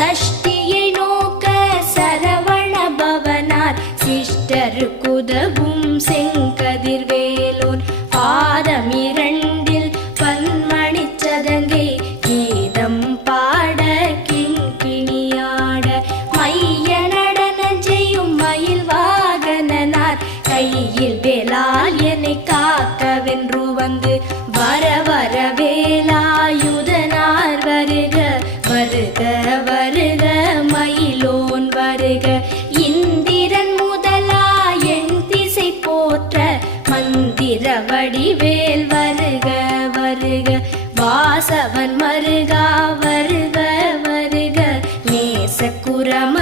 சஷ்டியை நோக்க சரவண பவனார் சிஷ்டருக்குதவும் செங்கதிர்வேலோன் பாதம் இரண்டில் பன்மணிச் சதங்கை கீதம் பாட கிண்கிணியாட மைய நடனம் செய்யும் மயில் வாகனனார் கையில் வேலால் என்னை காக்கவென்று வந்து வர வர வேலாயுதனார் வருக வருக வருக மயிலோன் வருக இந்திரன் முதலா என் திசை போற்ற மந்திர வடிவேல் வருக வருக வாசவன் மருகா வருக வருக நேசக்குரம